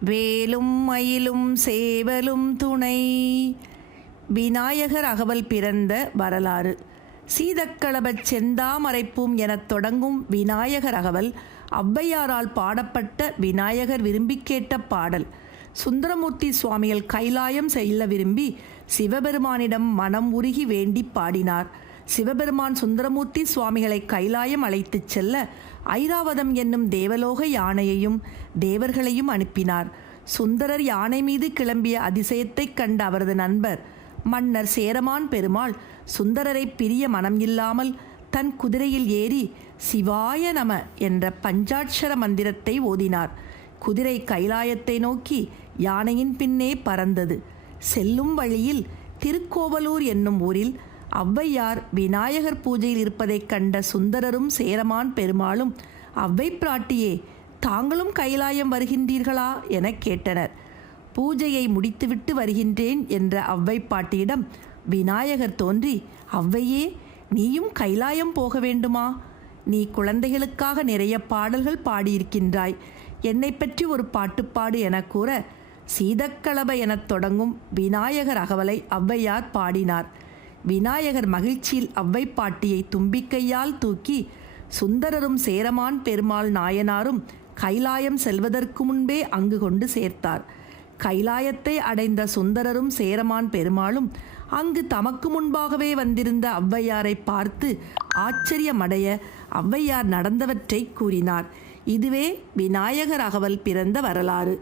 வேலும் மயிலும் சேவலும் துணை. விநாயகர் அகவல் பிறந்த வரலாறு. சீதக்களபச் செந்தாமரைப்பும் எனத் தொடங்கும் விநாயகர் அகவல் ஔவையாரால் பாடப்பட்ட விநாயகர் விரும்பி கேட்ட பாடல். சுந்தரமூர்த்தி சுவாமிகள் கைலாயம் செல்ல விரும்பி சிவபெருமானிடம் மனம் உருகி வேண்டி பாடினார். சிவபெருமான் சுந்தரமூர்த்தி சுவாமிகளை கைலாயம் அழைத்துச் செல்ல ஐராவதம் என்னும் தேவலோக யானையையும் தேவர்களையும் அனுப்பினார். சுந்தரர் யானை மீது கிளம்பிய அதிசயத்தைக் கண்ட அவரது நண்பர் மன்னர் சேரமான் பெருமாள் சுந்தரரை பிரிய மனம் இல்லாமல் தன் குதிரையில் ஏறி சிவாய நம என்ற பஞ்சாட்சர மந்திரத்தை ஓதினார். குதிரை கைலாயத்தை நோக்கி யானையின் பின்னே பறந்தது. செல்லும் வழியில் திருக்கோவலூர் என்னும் ஊரில் ஔவையார் விநாயகர் பூஜையில் இருப்பதைக் கண்ட சுந்தரரும் சேரமான் பெருமாளும் அவ்வை பிராட்டியே தாங்களும் கைலாயம் வருகின்றீர்களா? எனக் கேட்டனர். பூஜையை முடித்துவிட்டு வருகின்றேன் என்ற அவ்வை பாட்டியிடம் விநாயகர் தோன்றி அவ்வையே நீயும் கைலாயம் போக வேண்டுமா? நீ குழந்தைகளுக்காக நிறைய பாடல்கள் பாடியிருக்கின்றாய். என்னை பற்றி ஒரு பாட்டுப்பாடு என கூற சீதக்கலப எனத் தொடங்கும் விநாயகர் அகவலை ஔவையார் பாடினார். விநாயகர் மகிழ்ச்சியில் ஔவை பாட்டியை தும்பிக்கையால் தூக்கி சுந்தரரும் சேரமான் பெருமாள் நாயனாரும் கைலாயம் செல்வதற்கு முன்பே அங்கு கொண்டு சேர்த்தார். கைலாயத்தை அடைந்த சுந்தரரும் சேரமான் பெருமாளும் அங்கு தமக்கு முன்பாகவே வந்திருந்த ஔவையாரை பார்த்து ஆச்சரியமடைய ஔவையார் நடந்தவற்றை கூறினார். இதுவே விநாயகர் அகவல் பிறந்த வரலாறு.